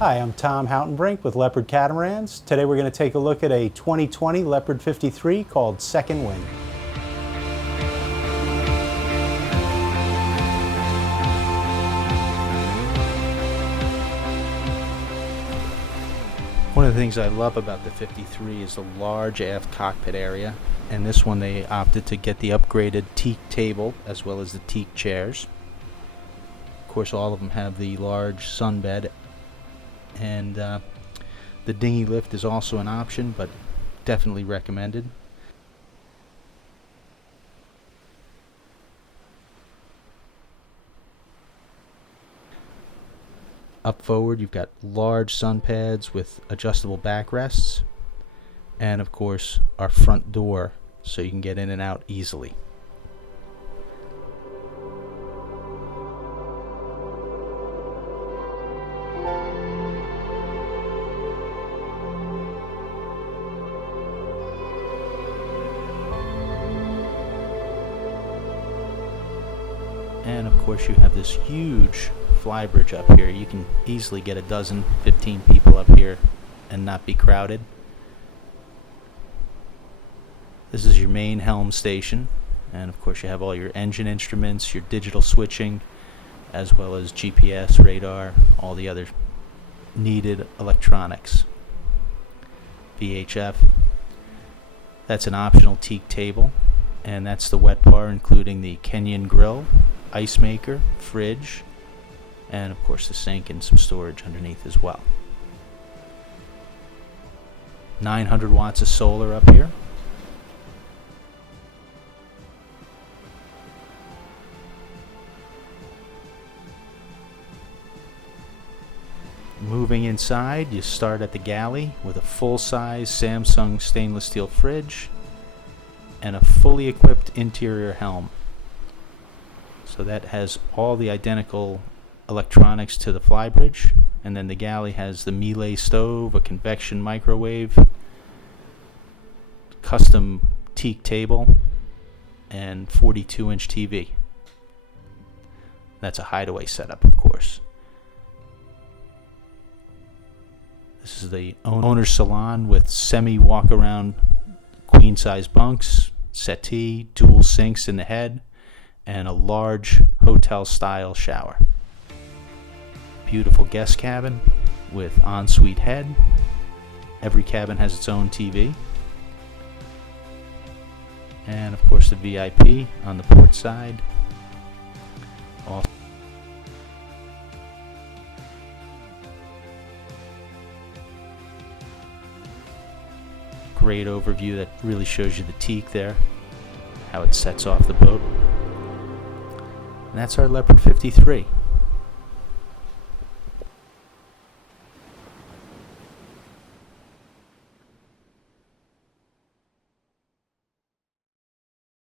Hi, I'm Tom Houtenbrink with Leopard Catamarans. Today we're going to take a look at a 2020 Leopard 53 called Second Wind. One of the things I love about the 53 is the large aft cockpit area, and this one they opted to get the upgraded teak table as well as the teak chairs. Of course, all of them have the large sunbed, and the dinghy lift is also an option, but definitely recommended. Up forward, you've got large sun pads with adjustable backrests, and of course our front door so you can get in and out easily. And of course you have this huge Flybridge up here. You can easily get a dozen, 15 people up here and not be crowded. This is your main helm station, and of course you have all your engine instruments, your digital switching, as well as GPS, radar, all the other needed electronics. VHF. That's an optional teak table, and that's the wet bar, including the Kenyan grill, ice maker, fridge, and of course the sink and some storage underneath as well. 900 watts of solar up here. Moving inside, you start at the galley with a full-size Samsung stainless steel fridge and a fully equipped interior helm. So that has all the identical electronics to the Flybridge, and then the galley has the Miele stove, a convection microwave, custom teak table, and 42-inch TV. That's a hideaway setup, of course. This is the owner's salon with semi-walk-around queen-size bunks, settee, dual sinks in the head, and a large hotel-style shower. Beautiful guest cabin with ensuite head. Every cabin has its own TV. And of course the VIP on the port side. Great overview that really shows you the teak there, how it sets off the boat. And that's our Leopard 53.